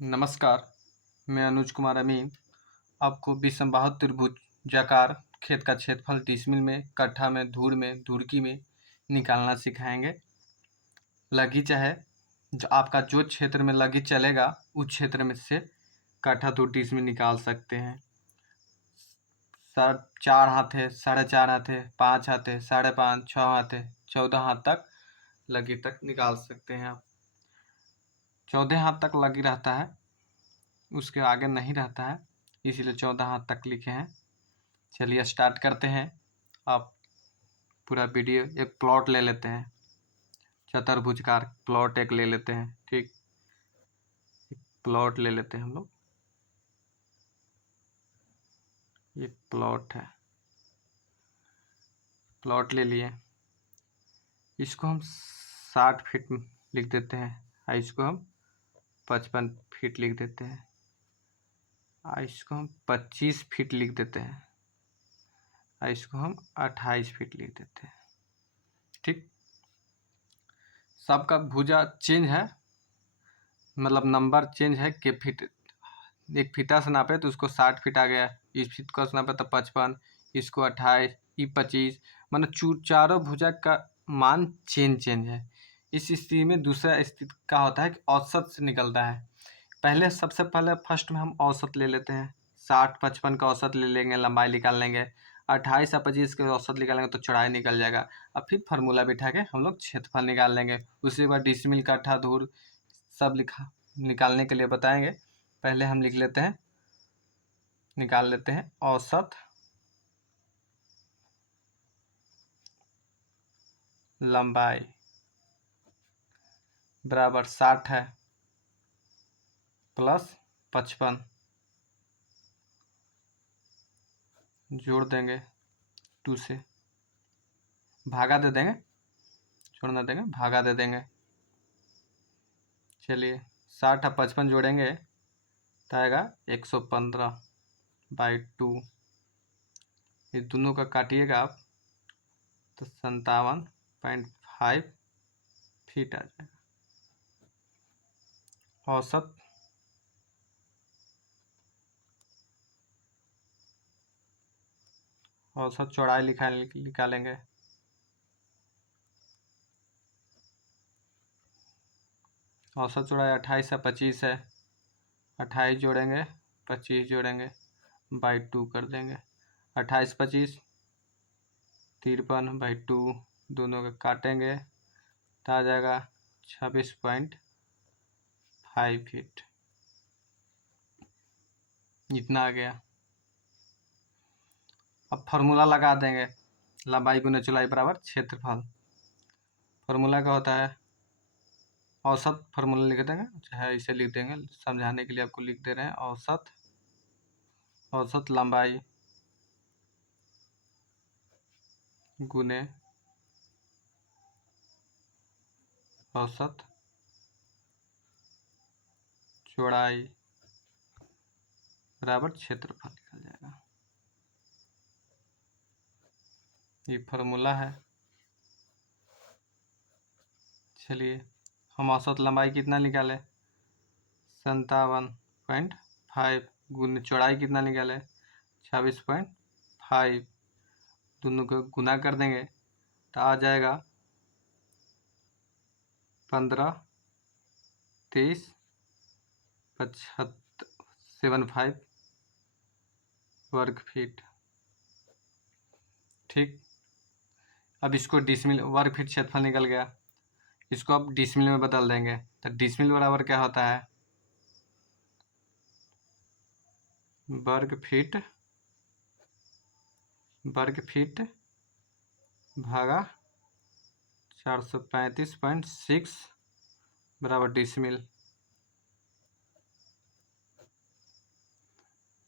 नमस्कार, मैं अनुज कुमार अमीन आपको विषमबाहु त्रिभुजाकार खेत का क्षेत्रफल डिसमिल में, कट्ठा में, धूर में, धुरकी में निकालना सिखाएंगे। लगीच है, जो आपका जो क्षेत्र में लगीच चलेगा उस क्षेत्र में से कट्ठा धूर डिसमिल निकाल सकते हैं। 4 हाथ है, 4.5 हाथ है, 5 हाथ है, 5.5, 6 हाथ है, 14 हाथ तक लगी तक निकाल सकते हैं आप। 14 हाथ तक लगी रहता है, उसके आगे नहीं रहता है, इसीलिए 14 हाथ तक लिखे हैं। चलिए स्टार्ट करते हैं। आप पूरा वीडियो एक प्लॉट ले लेते हैं, चतुर्भुजकार प्लॉट एक ले लेते हैं। ठीक, प्लॉट ले लेते हैं हम लोग। ये प्लॉट है, प्लॉट ले लिए। इसको हम 60 फीट लिख देते हैं और इसको हम 55 फीट लिख देते हैं और इसको हम 25 फीट लिख देते हैं और इसको हम 28 फीट लिख देते हैं। ठीक, सबका भुजा चेंज है, मतलब नंबर चेंज है कि फीट। एक फीता से नापे तो उसको 60 फीट आ गया, इस फीट को नापे तो 55, इसको 28, ये 25, मतलब चारों भुजा का मान चेंज है। इस स्थिति में दूसरा स्थिति क्या होता है कि औसत से निकलता है। सबसे पहले फर्स्ट में हम औसत ले लेते हैं, 60-55 का औसत ले लेंगे, लंबाई निकाल लेंगे। 28 और 25 के औसत निकालेंगे तो चौड़ाई निकल जाएगा। अब फिर फार्मूला बिठा के हम लोग क्षेत्रफल निकाल लेंगे। उसके बाद डिसमिल, कट्ठा, धूर सब निकालने के लिए बताएंगे। पहले हम लिख लेते हैं, निकाल लेते हैं औसत लंबाई बराबर 60 है प्लस 55, जोड़ देंगे 2 से, भागा दे देंगे, छोड़ना देंगे, भागा दे देंगे। चलिए 60 और 55 जोड़ेंगे तो आएगा 115/2। ये दोनों का काटिएगा आप तो 57.5 फीट आ जाएगा। औसत चौड़ाई निकालेंगे। औसत चौड़ाई 28 से 25 है, 28 जोड़ेंगे, 25 जोड़ेंगे, बाई 2 कर देंगे। 28 25 53/2, दोनों का काटेंगे तो आ जाएगा 26.5 फीट। इतना आ गया। अब फार्मूला लगा देंगे, लंबाई गुना चौड़ाई बराबर क्षेत्रफल। फार्मूला क्या होता है, औसत फार्मूला लिख देंगे, चाहे इसे लिख देंगे, समझाने के लिए आपको लिख दे रहे हैं। औसत लंबाई गुने औसत चौड़ाई बराबर क्षेत्रफल निकल जाएगा। ये फार्मूला है। चलिए हम औसत लंबाई कितना निकाले, 57.5 गुने चौड़ाई कितना निकाले, 26.5, दोनों को गुना कर देंगे तो आ जाएगा 15 23 75 वर्ग फीट। ठीक, अब इसको डिसमिल, वर्ग फीट क्षेत्रफल निकल गया, इसको अब डिसमिल में बदल देंगे तो डिसमिल बराबर क्या होता है, वर्ग फीट भागा 435.6 बराबर डिसमिल।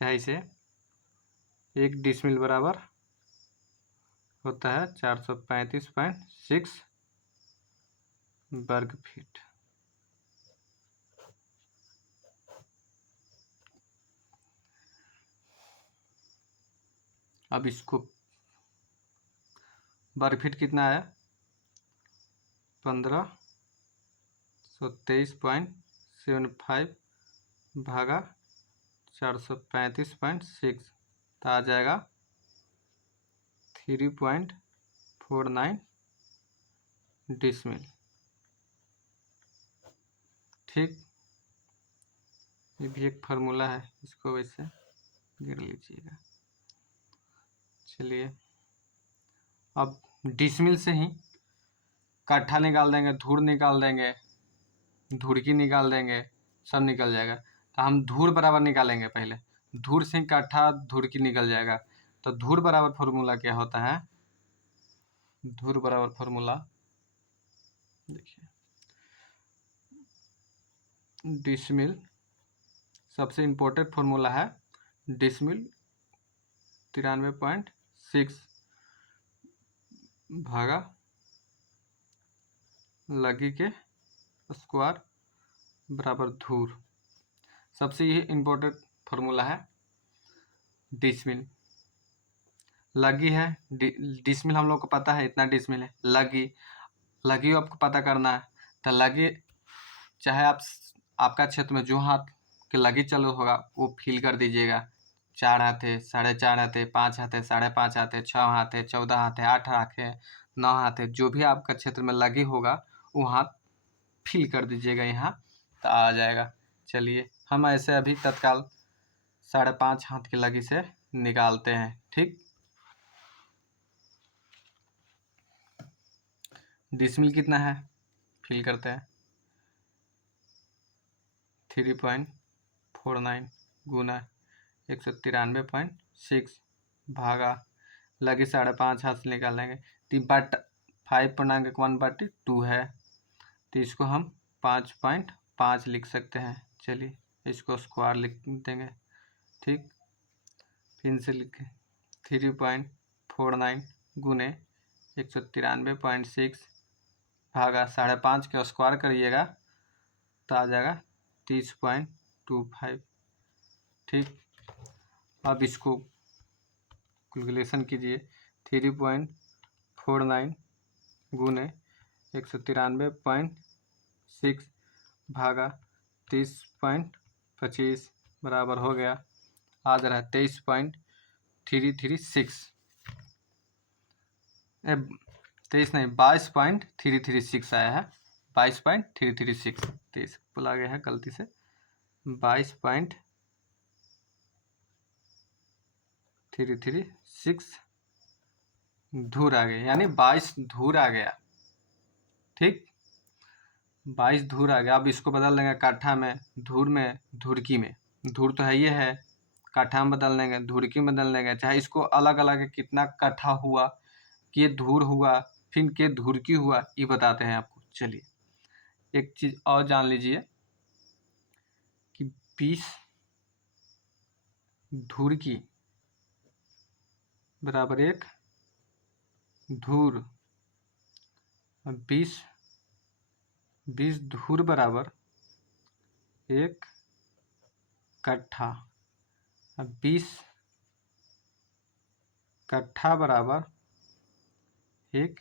चाहे इसे 1 डिसमिल बराबर होता है 435.6 वर्ग फीट। अब इसको वर्ग फीट कितना है, 1523.75 भागा 435.6 तो आ जाएगा 3.49 डिसमिल। ठीक, ये भी एक फार्मूला है, इसको वैसे गिर लीजिएगा। चलिए अब डिसमिल से ही कट्ठा निकाल देंगे, धूर निकाल देंगे, धुड़की निकाल देंगे, सब निकल जाएगा। तो हम धूर बराबर निकालेंगे पहले, धूर से ही कट्ठा धुड़की निकल जाएगा। तो धूर बराबर फॉर्मूला क्या होता है? धूर बराबर फॉर्मूला देखिए, डिसमिल सबसे इम्पोर्टेंट फॉर्मूला है, डिसमिल 93.6 भागा लगी के स्क्वायर बराबर धूर। सबसे ये इम्पोर्टेंट फॉर्मूला है डिसमिल। लगी है, डिसमिल हम लोग को पता है इतना डिसमिल है। लगी आपको पता करना है। तो लगी चाहे आपका क्षेत्र में जो हाथ के लगी चलो होगा वो फिल कर दीजिएगा। 4 हाथ है, 4.5 हाथ है, 5 हाथ है, 5.5 हाथ है, 6 हाथ है, 14 हाथ है, 8 हाथ है, 9 हाथ है, जो भी आपका क्षेत्र में लगी होगा वो हाथ फिल कर दीजिएगा यहाँ, तो आ जाएगा। चलिए हम ऐसे अभी तत्काल 5.5 हाथ की लगी से निकालते हैं। ठीक, डिसमिल कितना है फिल करते हैं, 3.49 गुना 193.6 भागा लगी 5.5 हाथ से निकालेंगे। 5/1/2 है, तो इसको हम 5.5 लिख सकते हैं। चलिए इसको स्क्वायर लिख देंगे। ठीक, फिर से लिखें 3.49 गुने 193.6 भागा 5.5 के स्क्वायर करिएगा तो आ जाएगा 30.25। ठीक, अब इसको कैलकुलेशन कीजिए। 3.49 गुने 193.6 भागा 30.25 बराबर हो गया, आ जा रहा है 23.336। 22.336 आया है, 22.336। 23 बोला गया है गलती से, 22.336 धूर आ गया, यानी 22 धूर आ गया। ठीक, 22 धूर आ गया। अब इसको बदल देंगे काठा में, धूर में, धुड़की में। धूर तो है ये है, काठा में बदल देंगे, धुड़की में बदल देंगे। चाहे इसको अलग अलग कितना काठा हुआ, कि धूर हुआ, फिर के धुड़की हुआ, ये बताते हैं आपको। चलिए एक चीज और जान लीजिए कि 20 धुड़की बराबर 1 धूर, 20 धूर बराबर 1 कट्ठा, 20 कट्ठा बराबर 1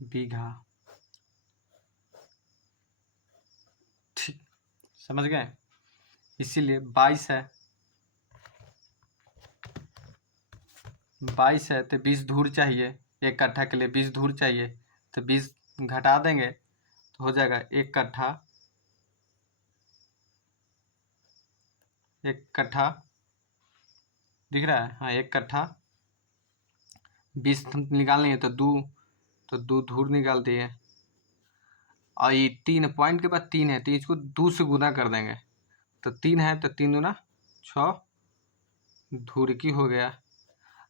बीघा। ठीक, समझ गए? इसीलिए 22 है, 22 है तो 20 धूर चाहिए। 1 कट्ठा के लिए 20 धूर चाहिए, तो 20 घटा देंगे तो हो जाएगा 1 कट्ठा। 1 कट्ठा दिख रहा है? हाँ, 1 कट्ठा 20 निकालनी है तो 2 धूर निकाल दिए। और ये 3 पॉइंट के बाद 3 है तो इसको 2 से गुना कर देंगे, तो 3 है तो 3 दूना 6 धूर की हो गया।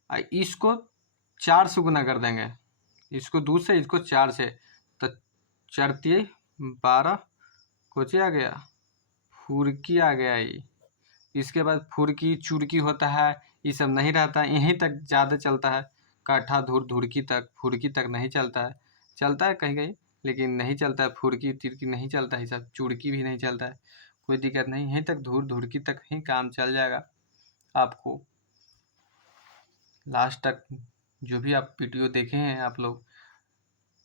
और इसको 4 से गुना कर देंगे, इसको 2 से, इसको 4 से, तो 4 तिये 12 कोचे आ गया, फुरकी आ गया। ये इसके बाद फुरकी चुरकी होता है, ये सब नहीं रहता, यहीं तक ज़्यादा चलता है। काठा धूर धुड़की तक, फुरकी तक नहीं चलता है। चलता है कहीं कहीं, लेकिन नहीं चलता है। फुरकी तिरकी नहीं चलता है, सब चुड़की भी नहीं चलता है। कोई दिक्कत नहीं, यहीं तक धूर धुड़की तक ही काम चल जाएगा। आपको लास्ट तक जो भी आप वीडियो देखे हैं आप लोग,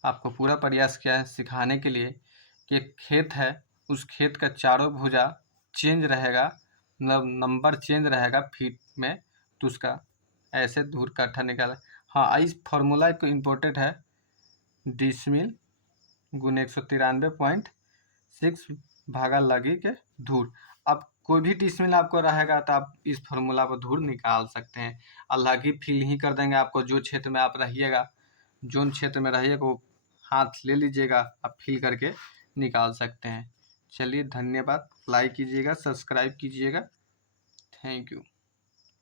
आपको पूरा प्रयास किया है सिखाने के लिए कि एक खेत है, उस खेत का चारों भुजा चेंज रहेगा, मतलब नंबर चेंज रहेगा फीट में, तो उसका ऐसे धूर कट्ठा निकाला। हाँ, इस फॉर्मूला को इम्पोर्टेंट है, डिसमिल गुने 193.6 भागा लगी के धूर। अब कोई भी डिसमिल आपको रहेगा तो आप इस फॉर्मूला पर धूर निकाल सकते हैं। अलग ही फिल ही कर देंगे आपको, जो क्षेत्र में आप रहिएगा, जोन क्षेत्र में रहिएगा वो हाथ ले लीजिएगा, आप फिल करके निकाल सकते हैं। चलिए धन्यवाद, लाइक कीजिएगा, सब्सक्राइब कीजिएगा, थैंक यू।